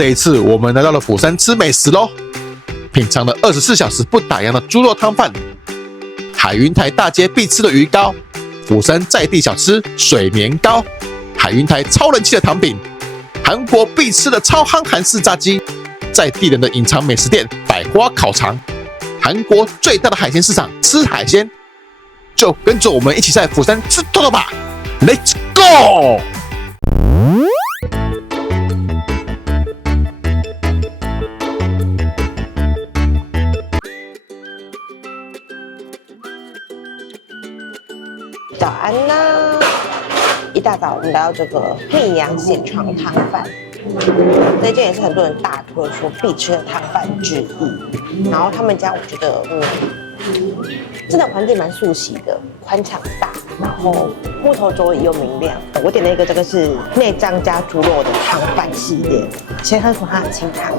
这一次我们来到了釜山吃美食喽，品尝了24小时不打烊的猪肉汤饭，海云台大街必吃的鱼糕，釜山在地小吃水绵糕，海云台超人气的糖饼，韩国必吃的超夯韩式炸鸡，在地人的隐藏美食店百花烤肠，韩国最大的海鲜市场吃海鲜，就跟着我们一起在釜山吃透透吧 ，Let's go！早安啦！一大早我们来到这个蜜阳血肠汤饭，这间也是很多人大推说必吃的汤饭之一。然后他们家我觉得，真的环境蛮素喜的，宽敞大，然后木头桌椅又明亮。我点了一个这个是内脏加猪肉的汤饭系列，先喝口它的清汤。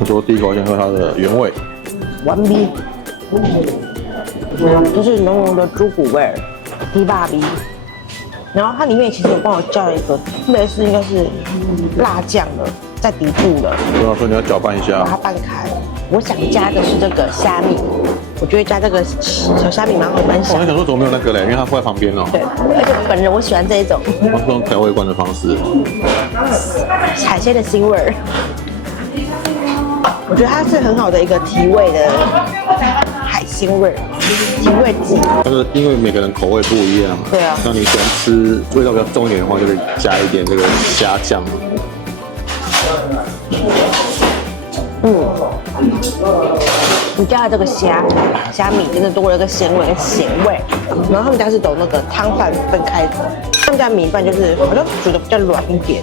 我说第一口先喝它的原味，完美。就是浓浓的猪骨味儿，低霸逼。然后它里面其实有帮我加了一个类似应该是辣酱的，在底部的。对啊，所以你要搅拌一下，把它拌开。我想加的是这个虾米，我觉得加这个小虾米蛮好蛮香。我想说怎么没有那个嘞？因为它放在旁边哦。对，而且本人我喜欢这一种。我是用调味罐的方式，海鲜的腥味儿。我觉得它是很好的一个提味的海鲜味儿，提味剂。但是因为每个人口味不一样，对啊。那你喜欢吃味道比较重一点的话，就可以加一点这个虾酱。你加了这个虾米，真的多了一个鲜味跟咸味。然后他们家是走那个汤饭分开的，他们家米饭就是好像煮的比较软一点。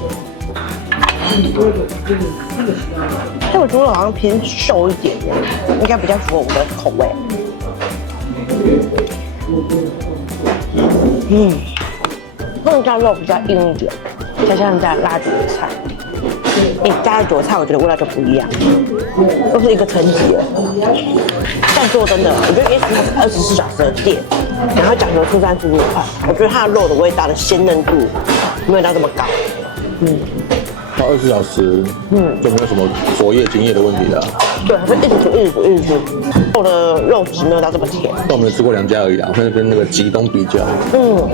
这个猪肉好像偏瘦一点，应该比较符合我们的口味。他们家肉比较硬一点，加上他们家辣韭菜，加了韭菜，我觉得味道就不一样，都是一个层级的。但说真的，我觉得也许它是24小时的店，然后讲究出餐速度快，我觉得它的肉的味道的鲜嫩度没有到这么高。到24小时，就没有什么昨夜今夜的问题了。对，它就一直煮。肉的肉质没有到这么甜。但我们吃过2家而已啊，会跟那个吉东比较。我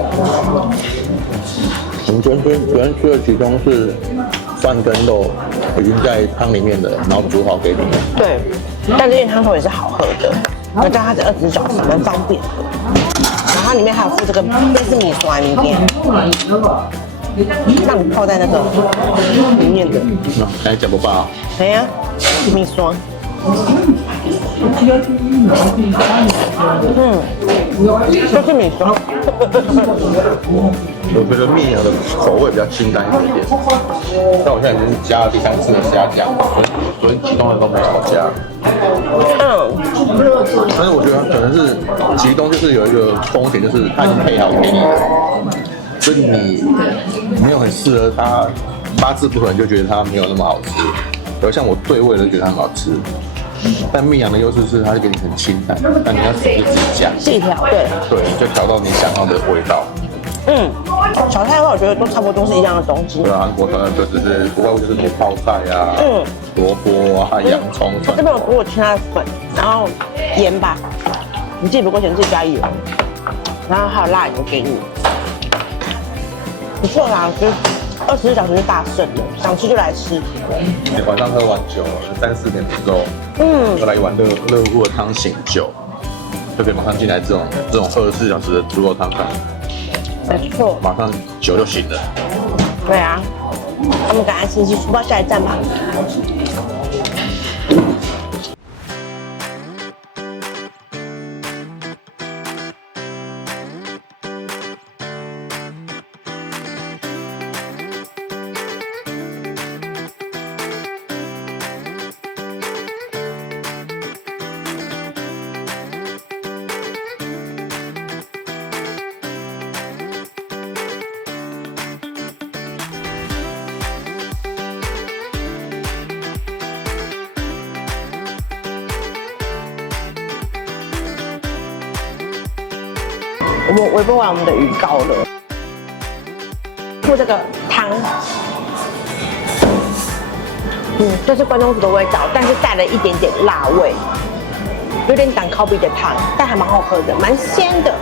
们昨天吃的吉东是饭跟肉已经在汤里面的，然后煮好给你。对，但这件汤头也是好喝的，然后它是24小时，蛮方便的。然后它里面还有附这个类似米酸里面。让你泡在那个里面的。哎，讲不罢。对呀，米酸。就是米酸。我觉得蜜阳的口味比较清淡一点点，但我现在已经加了第3次的虾酱，所以其中的都没有加。但是我觉得可能是吉东就是有一个风险，就是它已经配好给你了。所以你没有很适合它，八字不合你就觉得它没有那么好吃。而像我对味的就觉得它很好吃，但蜜阳的优势是它给你很清淡，但你要自己加，自己调，对，就调到你想要的味道。炒菜的话，我觉得都差不多是一样的东西。对啊，韩国炒菜就只是不外乎就是什么泡菜啊，萝卜啊，洋葱。它这边有给我其他的粉，然后盐吧，你自己不够咸自己加盐，然后还有辣油给你。不错啦，我觉得24小时是大胜的，想吃就来吃。晚上喝完酒，3、4点之后，就来一碗热乎的汤醒酒，就可以马上进来这种24小时的猪肉汤饭。没错，马上酒就醒了。对啊，我们赶快吃出发下一站吧。我们微波完我们的鱼糕了，附这个汤，就是关东煮的味道，但是带了一点点辣味，有点挡烤比的汤，但还蛮好喝的，蛮鲜的。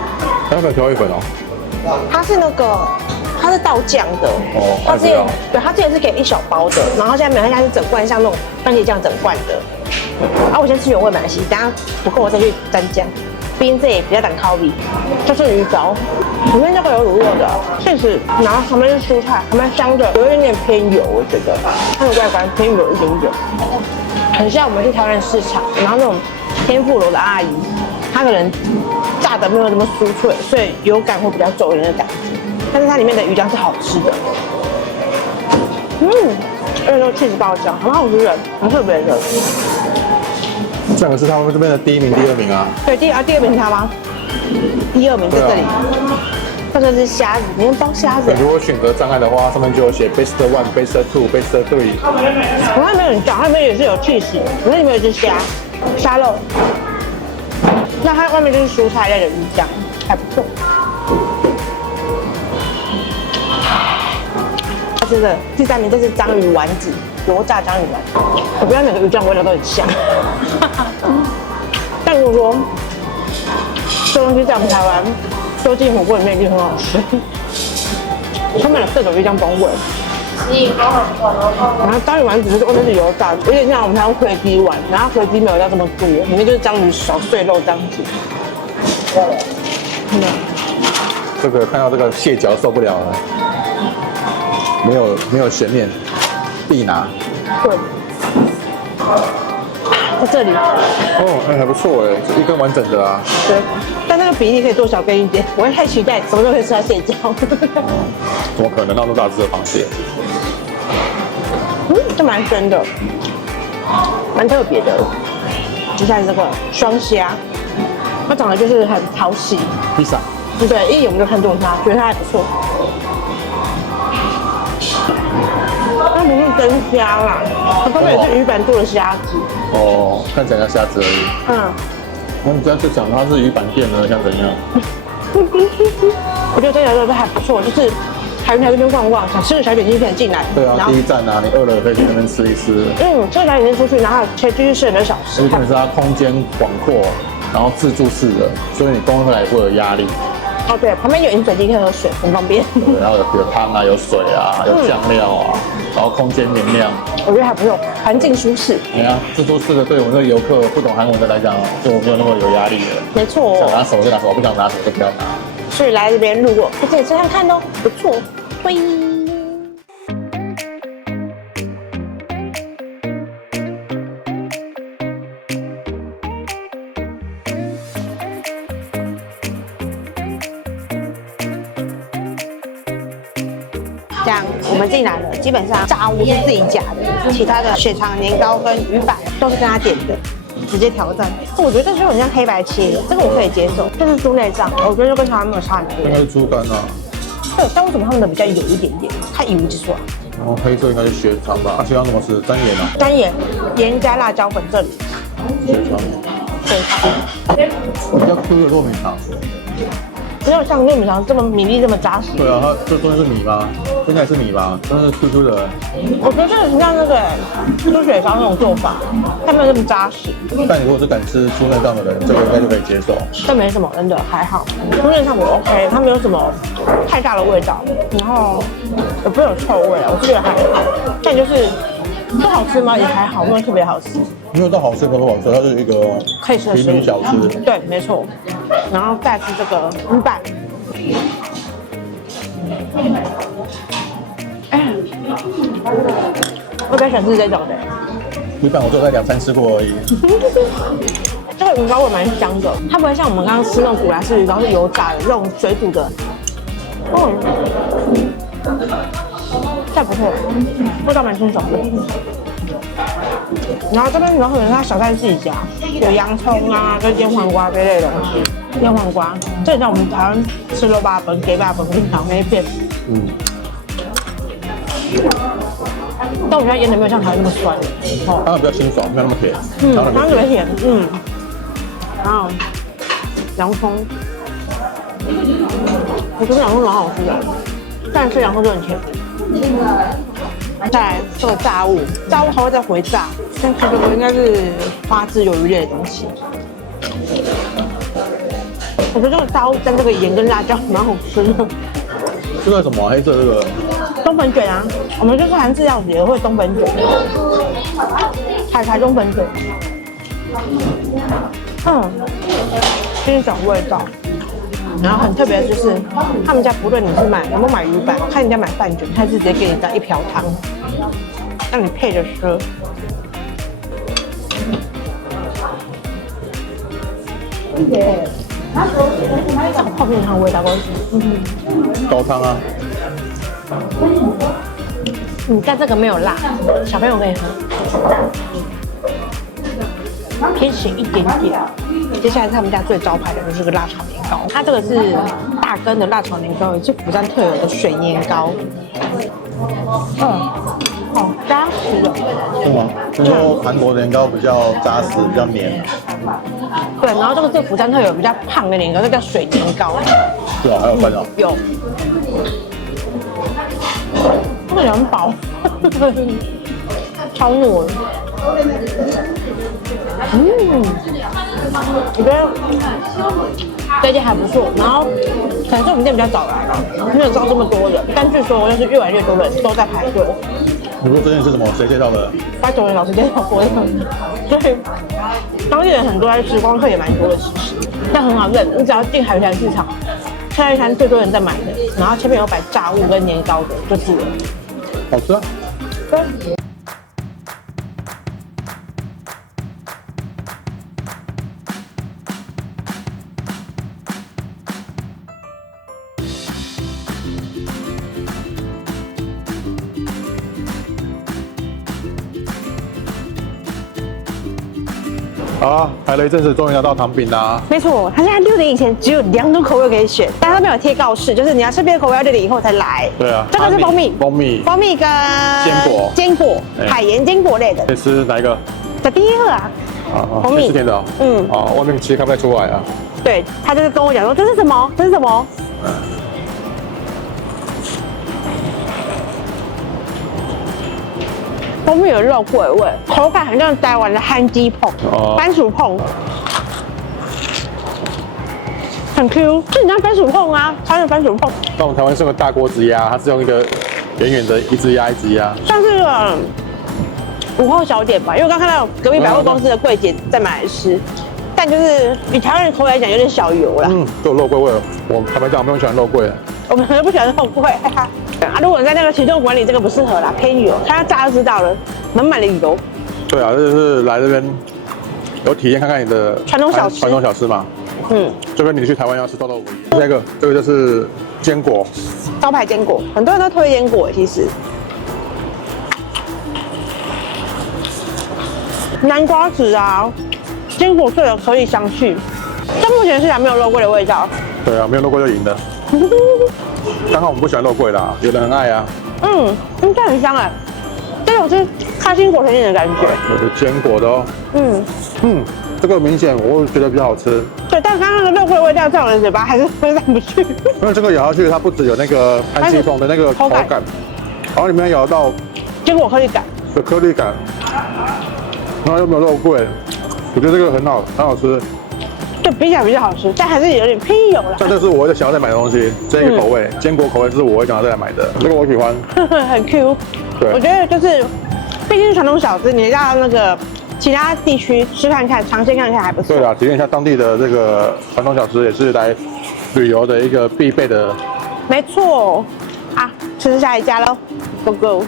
它有没有调味粉哦？它是它是倒酱的哦，它之前对，它之前是给一小包的，然后现在没有，它是整罐，像那种番茄酱整罐的。我先吃原味没关系，等下不够我再去沾酱。毕竟这也比较挡烤比，就是鱼糕，里面这个有卤肉的，确实，然后旁边是蔬菜，还蛮香的，有一点点偏油，我觉得它的外观偏油一点点，很像我们去台湾市场，然后那种天妇罗的阿姨，她可能炸的没有那么酥脆，所以油感会比较重一点的感觉。但是它里面的鱼浆是好吃的，而且说起司爆浆，很好吃的，很特别的。这两个是他们这边的第1名、第2名啊。对，第2名是他吗？第2名在这里。这个是虾子，里面包虾子。如果选择障碍的话，上面就有写 Best 1、Best 2、Best 3。我还没有很讲，它里面也是有 cheese，可是里面有一只虾肉。那它外面就是蔬菜类的鱼浆，还不错。这个第3名，这是章鱼丸子，油炸章鱼丸。我觉得每个鱼酱味道都很像。但如果说这东西在我们台湾丢进火锅里面，一定很好吃。充满了各种鱼酱风味。然后章鱼丸子就是外面是油炸，有点像我们台湾回鸡丸，然后回鸡没有到这么多，里面就是章鱼小碎肉这样子。这个看到这个蟹脚受不了了。没有悬念，必拿。对，在这里。还不错哎，一根完整的啊。对，但那个比例可以多小根一点，我会太期待什么时候可以吃到蟹脚。怎么可能那么大只的螃蟹？这蛮深的，蛮特别的。接下来这个双虾，它长得就是很讨喜。披萨。对，一眼我们就看中它，觉得它还不错。它不是真虾啦，它上面也是鱼板做的虾子。看起来像虾子而已。我们这样就讲它是鱼板店呢，像怎样？我觉得这条都还不错，就是海云台这边逛逛，想吃个小点心可以进来。对啊，第一站啊，你饿了可以去那边吃一吃。吃个小点心出去，然后可以继续吃2个小时。而且是它空间广阔，然后自助式的，所以你供回来也不会有压力。对，旁边有饮水机可以喝水，很方便。对，然后有汤啊，有水啊，有酱料啊，然后空间明亮，我觉得还不错，环境舒适。自助式的对我们这个游客不懂韩文的来讲，就没有那么有压力了。没错，想拿手就拿手，不想拿手就不要拿。所以来这边路过，可以吃看看哦，不错。喂。这样我们进来了，基本上炸物是自己夹的，其他的血肠、年糕跟鱼板都是跟他点的，直接挑战。我觉得这就很像黑白切，这个我可以接受。这是猪内脏，我觉得就跟台湾没有差很多。应该是猪肝啊。对，但为什么他们的比较油一点点？它油之说。黑色应该是血肠吧？血肠怎么吃？沾盐啊？沾盐，盐加辣椒粉这里。血肠。血肠。比较 Q 的糯米肠。没有像糯米肠这么米粒这么扎实。对啊，它这中间是米吗？应该是米吧，真的是 QQ 的。我觉得这很像那个猪血烧那种做法，它没有那么扎实。但你如果是敢吃猪内脏的人，这个应该就可以接受。这没什么，真的还好。猪内脏我 OK， 它没有什么太大的味道，然后也不会有臭味，我是觉得还好。但就是不好吃吗？也还好，没有特别好吃。没有到好吃，不好吃，它就是一个可以吃的平民小吃。对，没错。然后再吃这个鱼板。我比较喜欢吃这种的。鱼板我只有在2、3吃过而已。这个鱼糕味蛮香的，它不会像我们刚刚吃那种古来式鱼糕是油炸的，这种水煮的。这不错，味道蛮清爽的。然后这边有可能它小菜自己夹，有洋葱啊跟腌黄瓜这类的东西。腌黄瓜，这很像我们台湾吃肉霸粉、给霸粉跟糖那一片。但我觉得腌的没有像台湾那么酸。它比较清爽，没有那么甜。它特别甜。然后洋葱，我觉得洋葱蛮好吃的，但是洋葱就很甜。再来这个炸物，炸物还会再回炸，但这个应该是花枝鱿鱼类的东西。我觉得这个炸物蘸这个盐跟辣椒蛮好吃的。这个什么黑色这个？冬粉卷啊，我们就是韩式料理也会冬粉卷，海冬粉卷。这种味道。然后很特别的就是，他们家不论你是有没有买鱼板，看人家买饭卷，他是直接给你加一瓢汤，让你配着吃。这个泡面汤味道高级，高汤啊。但这个没有辣，小朋友可以喝，偏咸一点点。接下来是他们家最招牌的就是个辣炒年糕，它这个是大根的辣炒年糕，也是釜山特有的水年糕。好扎实的。是吗？听说韩国年糕比较扎实，比较绵。对，然后这个是釜山特有比较胖的年糕，这叫水年糕。是啊，还有分哦。有。这个很饱，超糯的。我觉得这间还不错，然后可能是我们店比较早来了，没有招这么多人，但据说就是越来越多人都在排队。你说这件是什么？谁介绍的？89年老师介绍过的，所以当地人很多，来观光客也蛮多的，其实，但很好认，你只要进海滩市场，下一摊最多人在买的，然后前面有摆炸物跟年糕的，就是了。好吃啊。对。好，排了一阵子，终于拿到糖饼啦。没错，它现在6点以前只有2种口味可以选，但它没有贴告示，就是你要吃别的口味要6点以后才来。对啊，这个是蜂蜜，蜂蜜跟坚果，海盐坚果类的。可以吃哪一个？这第一个啊，蜂蜜是甜的哦。外面其实看不太出来啊。对，他就是跟我讲说这是什么？这是什么？蜂蜜有肉桂味，口感很像台湾的憨鸡碰，番薯碰，很 Q， 就很像番薯碰啊，超像番薯碰。但我们台湾是用大锅子压，它是用一个圆圆的一直压一直压，像是个午后小点吧，因为我刚看到隔壁百货公司的柜姐在买来吃，但就是以台湾人口味来讲有点小油啦。都有肉桂味。我坦白讲，我没有喜欢肉桂。我们不喜欢肉桂。如果你在那个行动管理，这个不适合啦，偏油，看它炸就知道了，满满的油。对啊，这就是来这边有体验看看你的传统小吃嘛。就跟你去台湾要吃臭豆腐一样。下一个，这个就是坚果，招牌坚果，很多人都推坚果，其实。南瓜子啊，坚果碎的颗粒香气，但目前是还没有肉桂的味道。对啊，没有肉桂就赢了。刚好我们不喜欢肉桂啦，有人很爱啊。这很香哎，这种是开心果甜点的感觉。有坚果的哦。这个明显我觉得比较好吃。对，但刚刚的肉桂味道在我的嘴巴还是会上不去。因为这个咬下去，它不只有那个潘西凤的那个口感，然后里面咬到坚果颗粒感，有颗粒感，然后又没有肉桂，我觉得这个很好吃。就比起来比较好吃，但还是有点偏油啦。但这是我想要再买的东西，这个口味，坚果口味是我会想要再来买的，这个我喜欢。很 Q。对，我觉得就是，毕竟是传统小吃，你到那个其他地区吃看看，尝鲜看看还不错。对啊，体验一下当地的这个传统小吃，也是来旅游的一个必备的。没错。啊，吃下一家喽 ，Go Go。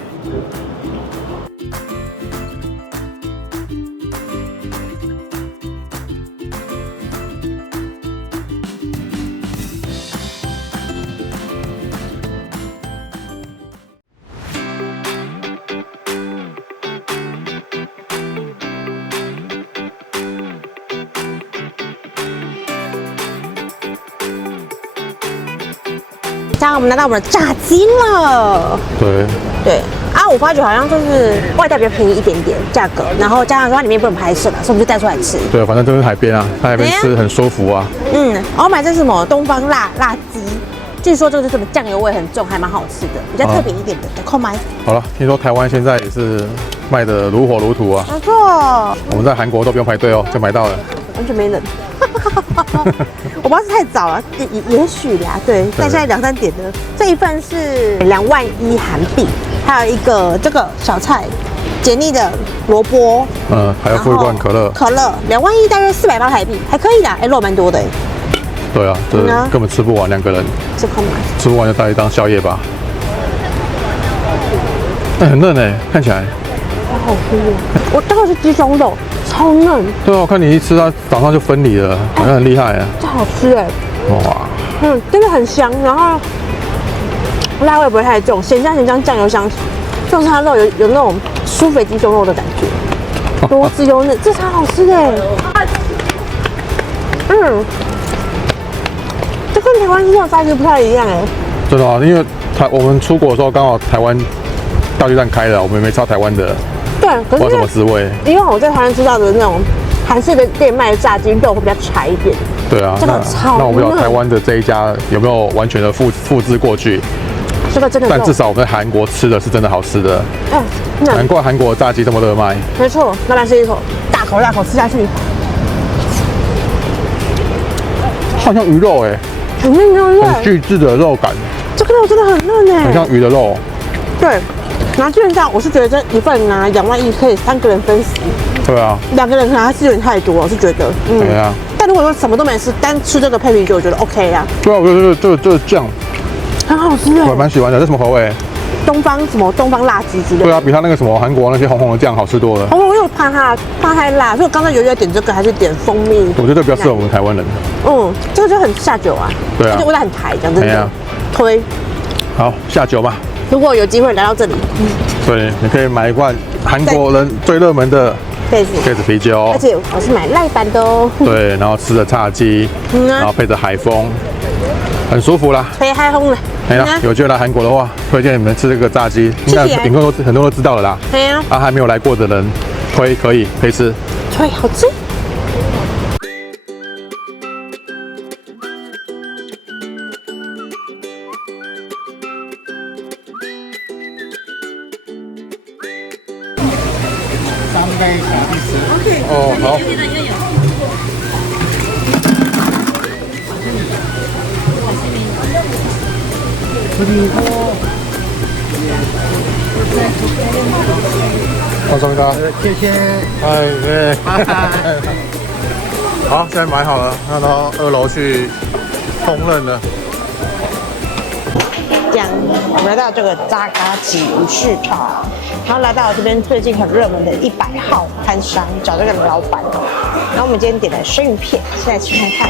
这样我们拿到我们的炸鸡了。对啊，我发觉好像就是外带比较便宜一点点价格，然后加上说它里面不能拍摄嘛，所以我们就带出来吃。对，反正都是海边啊，在海边吃很舒服啊。我要买这是什么东方辣鸡，据说这个就是酱油味很重，还蛮好吃的，比较特别一点的。扣买。好了，听说台湾现在也是卖的如火如荼啊。没错，我们在韩国都不用排队哦，就买到了。完全没人。我不知道是太早了，也许啦，对。但现在2、3点了，这一份是2万1韩币，还有一个这个小菜，解腻的萝卜，还要付一罐可乐。可乐2万1大约400包台币，还可以啦，肉蛮多的。对啊，这根本吃不完2个人。这块买。吃不完就带一当宵夜吧。很嫩哎，看起来。好好吃哦！我这个是鸡胸肉，超嫩。对啊，我看你一吃它早上就分离了，好像很厉害啊。这好吃哎！哇，真的很香，然后辣味不会太重，咸香酱油香，就是它肉有那种酥肥鸡胸肉的感觉，多汁又嫩，这超好吃哎！这跟台湾这种炸鸡不太一样哎。真的啊，因为我们出国的时候刚好台湾大巨蛋开了，我们没吃到台湾的。对，可是不知道什么滋味。因为我在台湾吃到的那种韩式的店卖的炸鸡肉会比较柴一点。对啊，这个超嫩。那我不知道台湾的这一家有没有完全的复制过去。这个真的，但至少我们在韩国吃的是真的好吃的。难怪韩国的炸鸡这么热卖。没错，那来吃一口，大口吃下去。好像鱼肉哎，很嫩，很巨致的肉感。这个肉真的很嫩哎，很像鱼的肉。对。然后基本上我是觉得这一份拿2万1可以3个人分食。对啊，2个人可能还是有点太多，我是觉得。对啊。但如果说什么都没吃，单吃这个配啤酒，我觉得 OK 啦。对啊，我觉得这个酱很好吃哎，我蛮喜欢的。这什么口味？东方辣鸡之类的。对啊，比它那个什么韩国那些红红的酱好吃多了。我又怕太辣，所以我刚才犹豫要点这个还是点蜂蜜。我觉得比较适合我们台湾人。这个就很下酒啊。对啊，而且味道很台，讲真的。推。好，下酒吧。如果有机会来到这里，对，你可以买一罐韩国人最热门的杯子啤酒，而且我是买赖版的哦。对，然后吃着炸鸡，然后配着海风，很舒服啦。可以嗨轰了。哎呀，有机会来韩国的话，推荐你们吃这个炸鸡，应该很多人都知道了啦。对啊。还没有来过的人，可以吃。对，好吃。3杯小弟吃。哦，好。감사합니다。谢谢。对。好，现在买好了，要到2楼去烹饪了。我们来到这个扎嘎吉武士场，然后来到这边最近很热门的100号摊商，找这个老板。然后我们今天点了生鱼片，现在吃看看。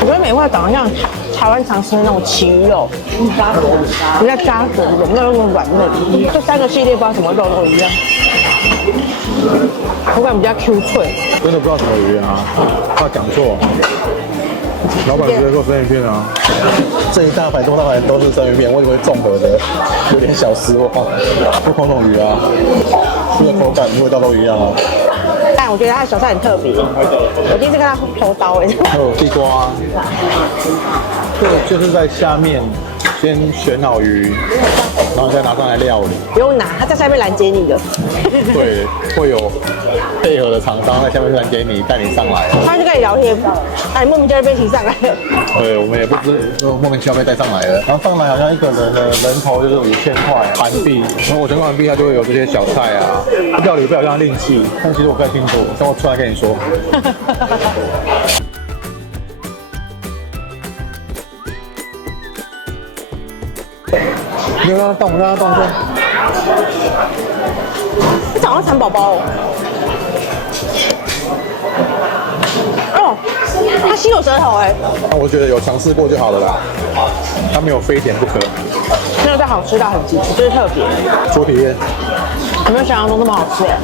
我觉得美味长得像台湾常吃的那种旗鱼肉，比较扎实一点，没有那么软嫩。这3个系列不知道什么肉都一样，口感比较 Q 脆。真的不知道什么鱼啊，怕讲错。老板直接做生鱼片啊，这一大盘中大盘都是生鱼片，我以为综合的，有点小失望。不同种鱼啊，吃的口感味道都一样啊。但我觉得它的小菜很特别，我第一次看它偷刀哎。还有地瓜，这个就是在下面先选好鱼，然后再拿上来料理。不用拿，它在下面拦截你的。对，会有配合的厂商在下面拦截你，带你上来。他就跟你聊天，那你莫名其妙被提上来了。对，我们也不知莫名其妙被带上来了。然后上来好像一个人的人头就是5000块韩币，然后5000块韩币它就会有这些小菜啊，料理费好像另计，但其实我不太清楚，等我出来跟你说。你让它动，让它动一下。你长得蚕宝宝哦。哦，它吸有舌头哎。那我觉得有尝试过就好了啦，它没有非甜不可。真的是好吃到很极致，就是特别。做体验。有没有想象中那么好吃哎？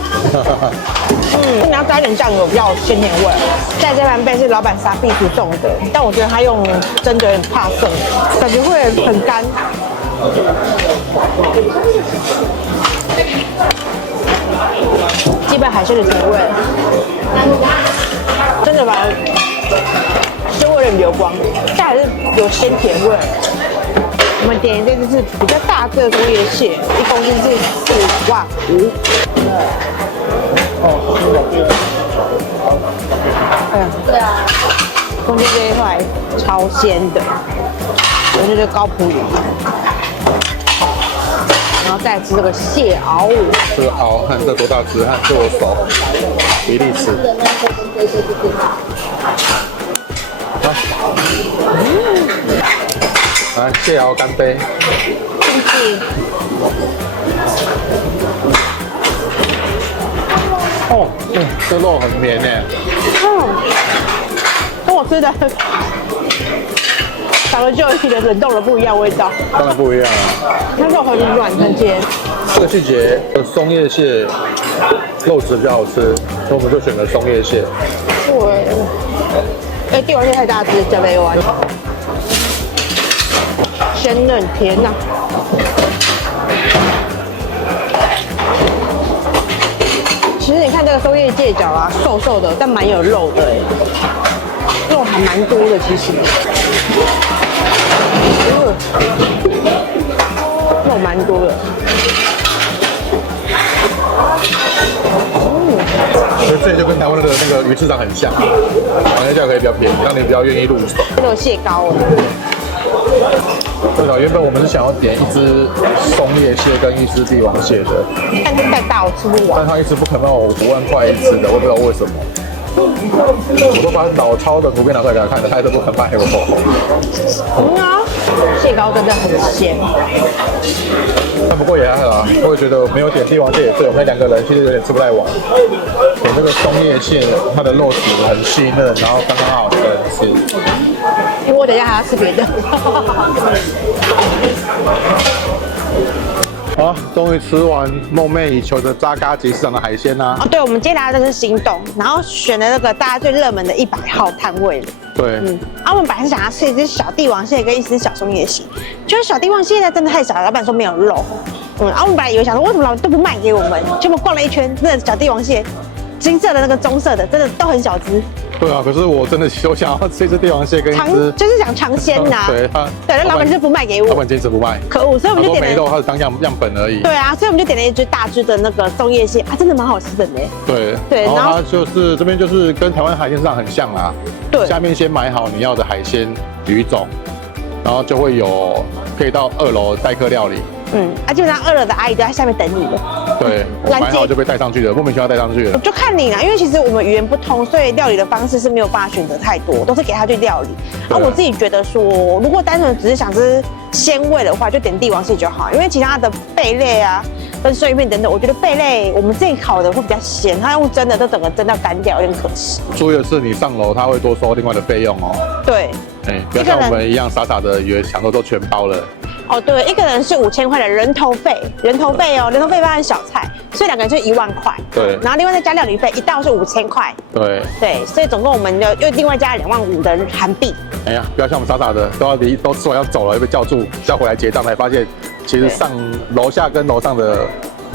你要加一点酱油，比较有鲜甜味。在这盘贝是老板杀必须种的，但我觉得他用真的有点怕剩，感觉会很干。基本海鲜的甜味，真的把就有点流光，但还是有鲜甜味。我们点的这只是比较大只的松叶蟹，1公斤是4万5。哎呀，对啊，中间这一块超鲜的，我就是高埔鱼，然后再吃这个蟹螯。这个螯看这多大只，看这我手比例尺。来，蟹螯干杯。哦，这肉很绵耶。跟我吃的打了就一的冷冻的不一样味道。当然不一样啊。它肉很软很甜。这个季节的松叶蟹肉质比较好吃，所以我们就选了松叶蟹。对。帝王蟹太大只，加没完。鲜嫩甜呐、其实你看这个松叶蟹脚啊，瘦瘦的，但蛮有肉的哎，肉还蛮多的其实。肉蛮多的。其实这就跟台湾的那个鱼市场很像，螃蟹价格也比较便宜，让你比较愿意入手。这个蟹膏哦。对的，原本我们是想要点一只松叶蟹跟一只帝王蟹的，但是太大，我吃不完。但他一只不肯卖我5万块一只的，我不知道为什么。我都把老超的图片拿出来给他看了，他还是不肯卖我。蟹膏真的很鲜。但不过也还好啦，我也觉得没有点帝王蟹也对，我们2个人其实有点吃不太完。点这个松叶蟹，它的肉质很细嫩，然后刚刚好吃。因为我等一下还要吃别的。好，终于吃完梦寐以求的扎嘎吉市场的海鲜啦。哦，对，我们今天来的是新洞，然后选了那个大家最热门的100号摊位。对，我们本来是想要吃一只小帝王蟹跟一只小松叶蟹，就是小帝王蟹呢真的太小了，老板说没有肉。我们本来以为想说为什么老板都不卖给我们，结果逛了一圈，真的小帝王蟹，金色的那个棕色的，真的都很小只。对啊，可是我真的有想要吃一只帝王蟹跟一只，就是想尝鲜呐。对，那老板就是不卖给我，老板坚持不卖，可恶，所以我们就点了没肉，他是当样本而已。对啊，所以我们就点了一只大只的那个松叶蟹啊，真的蛮好吃的呢。对，然后它就是这边就是跟台湾海鲜市场很像啦。对，下面先买好你要的海鲜鱼种，然后就会有可以到2楼代客料理。基本上2楼的阿姨都在下面等你了。对，我买好就被带上去了，莫名其妙带上去了。就看你啦，因为其实我们语言不通，所以料理的方式是没有办法选择太多，都是给他去料理。我自己觉得说，如果单纯只是想吃鲜味的话，就点帝王蟹就好，因为其他的贝类啊跟生鱼片等等，我觉得贝类我们自己烤的会比较咸，它用蒸的都整个蒸到干掉，有点可惜。注意的是，你上楼他会多收另外的费用哦。对，不要像我们一样傻傻的以为想说都全包了。哦，对，一个人是5000块的人头费哦，人头费包含小菜，所以2个人就1万块。对，然后另外再加料理费，一道是5000块。对，所以总共我们又另外加2万5的韩币。哎呀，不要像我们傻傻的都吃完要走了，又被叫住，叫回来结账才发现，其实上楼下跟楼上的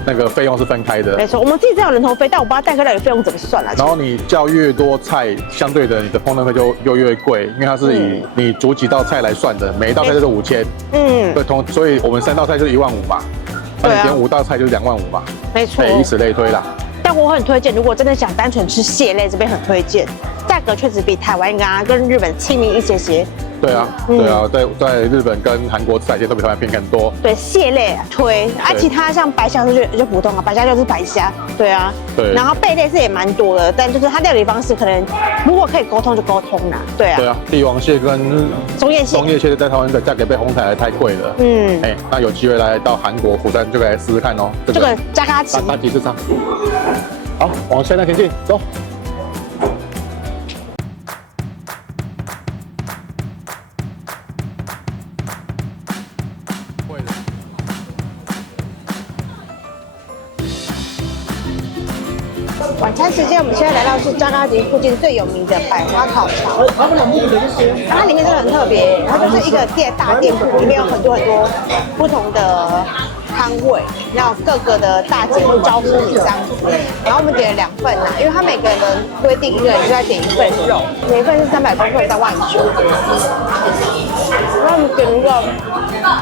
那个费用是分开的。没错，我们自己知道人头费，但我不知道代客料理费用怎么算啦。然后你叫越多菜，相对的你的烹饪费就越贵，因为它是以你煮几道菜来算的，每一道菜就是5000。对，所以我们3道菜就是1万5嘛，那你点5道菜就是2万5嘛。没错，以此类推啦。但我很推荐，如果真的想单纯吃蟹类，这边很推荐，价格确实比台湾跟日本亲民一些。对啊，在日本跟韩国吃海鲜都比台湾便宜很多。对，蟹类推，其他像白虾就普通啊，白虾就是白虾。对啊，对。然后贝类是也蛮多的，但就是它料理方式可能如果可以沟通就沟通啦。对啊，帝王蟹跟松叶蟹在台湾的价格被哄抬太贵了。那有机会来到韩国釜山就可以来试试看哦。这个扎嘎吉市场。好，往下面前进，走。晚餐时间，我们现在来到是扎嘎吉附近最有名的百花烤肠。它里面真的很特别，它就是一个大店铺，里面有很多不同的汤班位，然后各个的大姐会招呼你这样子。然后我们点了2份呐，因为他每个人规定一个人就要点1份肉，每一份是300公克3万9。然后我们点一个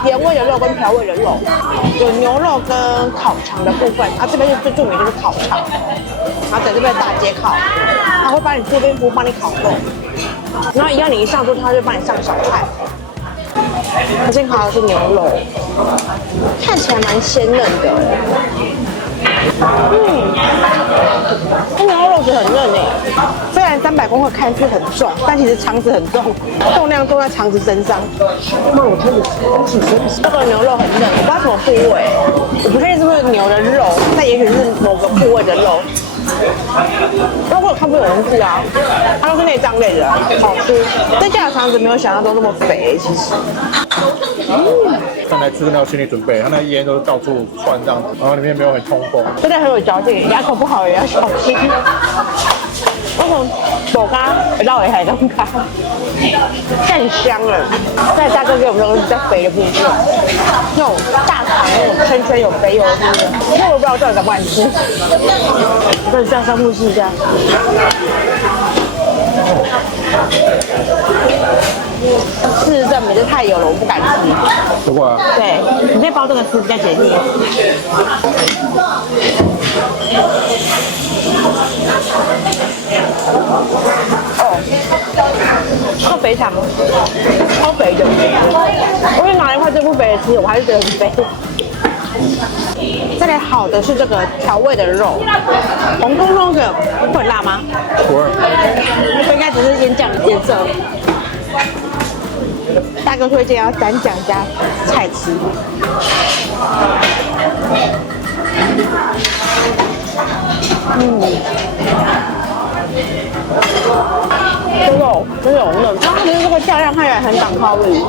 原味的肉跟调味的肉，有牛肉跟烤肠的部分，它这边是最著名就是烤肠，然后在这边大街烤，他会帮你做边服帮你烤肉，然后一样你一上桌他就帮你上小菜。我先烤的是牛肉，看起来蛮鲜嫩的。它牛肉肉质很嫩诶，虽然300公克看似很重，但其实肠子很重，重量重在肠子身上。这个牛肉很嫩，我不知道什么部位，我不确定是不是牛的肉，但也许是某个部位的肉。但我有看过有人吃啊，它都是内脏类的，好吃。这家的肠子没有想象中那么肥，其实。上来吃真的要心理准备，它那烟都是到处窜这样子，然后里面没有很通风。真的很有嚼劲，牙口不好也要小心。我从手咖到尾海东咖，更香了。再大哥给我们那个比较肥的部分，那种大肠那种圈圈有肥油的部分，因为我不知道到底敢不敢吃。我跟你这样深呼吸一下。事实证明这太油了，我不敢吃。不过啊，对，你再包这个吃比较解腻。哦，这肥肠超肥的，我也拿一块最不肥的吃，我还是觉得很肥。再来好的是这个调味的肉，红彤彤的，会很辣吗？不会，这应该只是腌酱的颜色。大哥推荐要蘸酱加菜吃。这肉真的很嫩，它其实这个酱料看起来很挡靠力，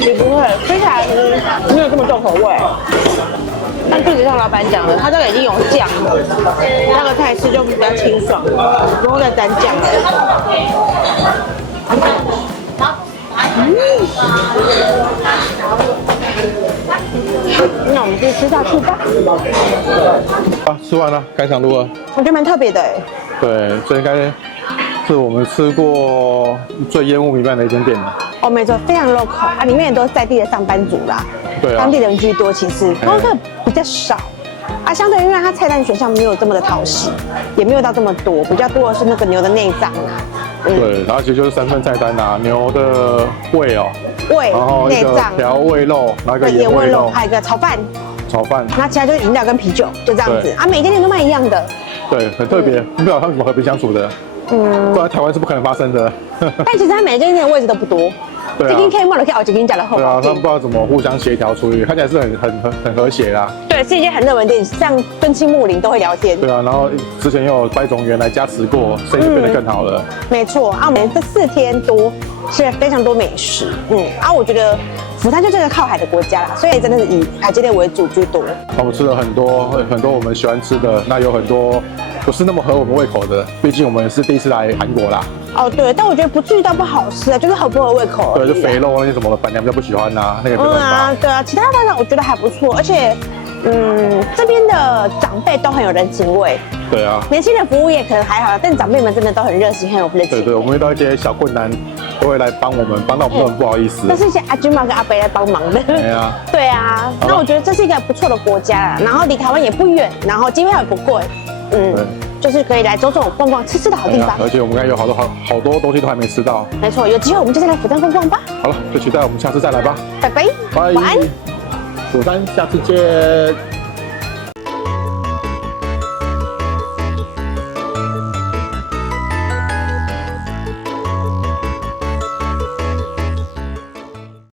也不会吃起来没有这么重口味。但具体上老板讲的，他这个已经有酱了，那个菜吃就比较清爽，不用再蘸酱了。那我们就吃下去吧。啊，吃完了，感想如何？我觉得蛮特别的哎。对，这应该是我们吃过最烟雾弥漫的一间店了。哦，没错，非常 local 啊，里面也都是在地的上班族啦，对啊，当地人居多，其实观光客比较少。啊，相对因为它菜单选项没有这么的讨喜，也没有到这么多，比较多的是那个牛的内脏啊。对，然后其实就是3份菜单啊，牛的胃哦，胃、然后一个内脏、调味肉，然后一个盐味肉，还有一个炒饭，那其他就是饮料跟啤酒，就这样子啊，每间店都卖一样的。对，很特别，不知道他们怎么和平相处的。不然台湾是不可能发生的。但其实它每间店的位置都不多。对啊，这间可以卖的，可以这间加的后。对啊，他们不知道怎么互相协调处理，看起来是很和谐啦。对，是一间很热门店，像敦亲睦邻都会聊天。对啊，然后之前又有拜总员来加持过，生意就变得更好了。没错啊，我们这4天多吃了非常多美食。我觉得釜山就这个靠海的国家啦，所以真的是以海鲜类为主居多。我们吃了很多我们喜欢吃的，那有很多不是那么合我们胃口的，毕竟我们是第一次来韩国啦。哦，对，但我觉得不至于到不好吃啊，就是合不合胃口而已。对，就肥肉那些什么的，板娘比较不喜欢呐，那个没办法。对啊，其他的我觉得还不错，而且这边的长辈都很有人情味。对啊，年轻人服务业可能还好，但长辈们真的都很热心，很有热情。对，我们遇到一些小困难，都会来帮我们，帮到我们都很不好意思。那是一些阿君妈跟阿伯来帮忙的。对啊，对啊，那我觉得这是一个不错的国家啦，然后离台湾也不远，然后机票也不贵，就是可以来走走逛逛、吃吃的好地方。而且我们刚才有好多东西都还没吃到。没错，有机会我们就再来釜山逛逛吧。好了，就期待我们下次再来吧。拜拜，拜，晚安。釜山，下次见。